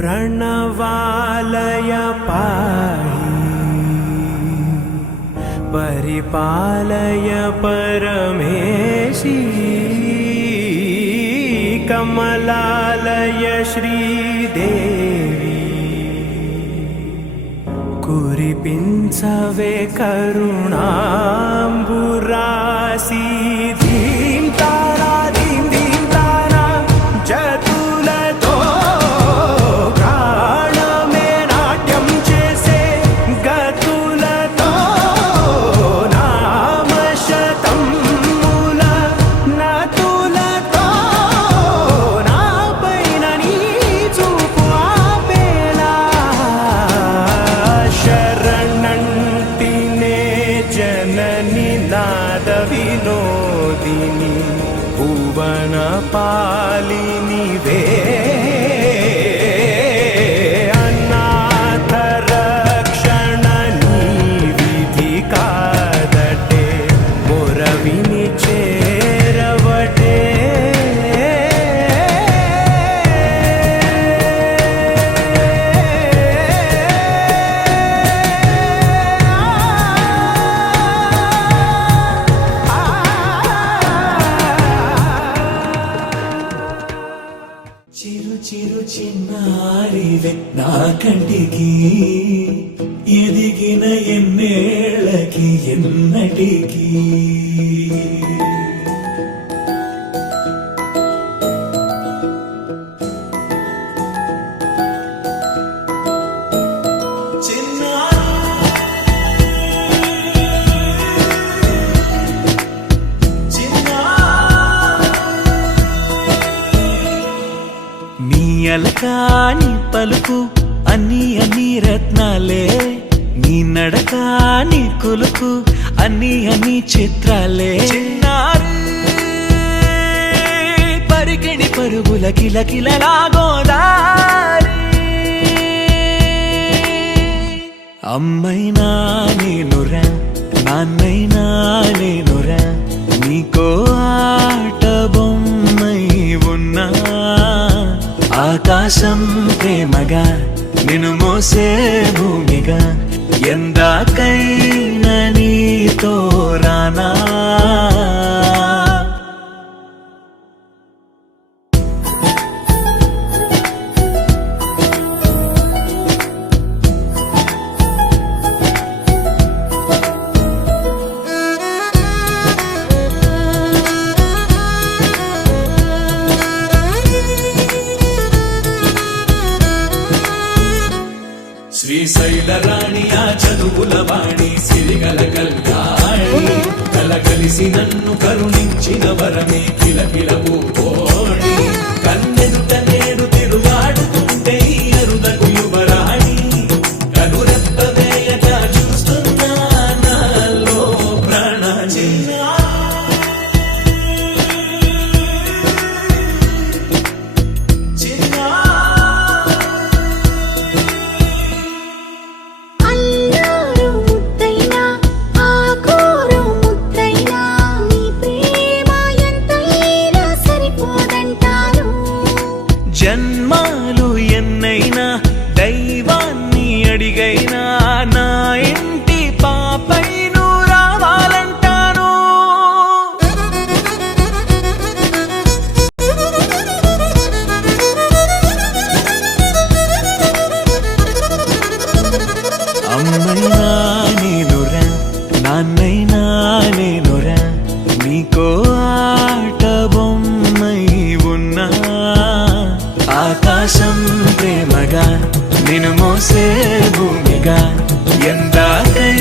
प्रणवालय पाहि परिपालय परमेशी कमलालय श्रीदेवी कुरिपिंचवे करुणांबुरासी धीं तारा धीं धीं तारा जतुलतो प्राणमे नाट्यं चेसे गतुलतो नामशतं मूल नतुलतो नापैन नी చూపు ఆపేలా శరణంటినే జనని నాద వినోదిని భువన పాలిని వే అనాథ రక్షణ నీ విధి కాదటే మొరవిని చేరవటే చిరు చిరు చిన్నారివే నా కంటికి ఎదిగిన ఎన్నేళ్ళకి ఎన్నటికి నీ అలకాని పలుకు అన్ని అన్ని రత్నాలే నీ నడకాని కులుకు అన్ని అన్ని చిత్రాలే చిన్నారి పరికిణి పరుగుల కిలకిలలా గోదారి అమ్మైనా నేనురా నాన్నైనా నేనురా నీకో ఆట బొమ్మై ఉన్నా ఆకాశం ప్రేమగా నిన్ను మోసే భూమిగా ఎందాకైనా నీతో రానా శ్రీశైల రాణి ఆ చదువుల వాణి సిరిగల కల్యాణి కలగలిసి నన్ను కరుణించిన వరమే కిలకిల పూకోణి కన్నెదుట నేడు తిరుగాడుతుంటే ఈ అరుదకు యువరాణి కనురెప్ప వేయక చూస్తున్నా నాలో ప్రాణ జన్మాలు ఎన్నైనా దైవాన్ని అడిగైనా నా ఇంటి పాపై నువ్వు రావాలంటాను అమ్మైనా నేనురా నాన్నైనా నేనురా నీకో ఆట బొమ్మై ఉన్నా ఆకాశం ప్రేమగా నిన్ను మోసే భూమిగా ఎందాకై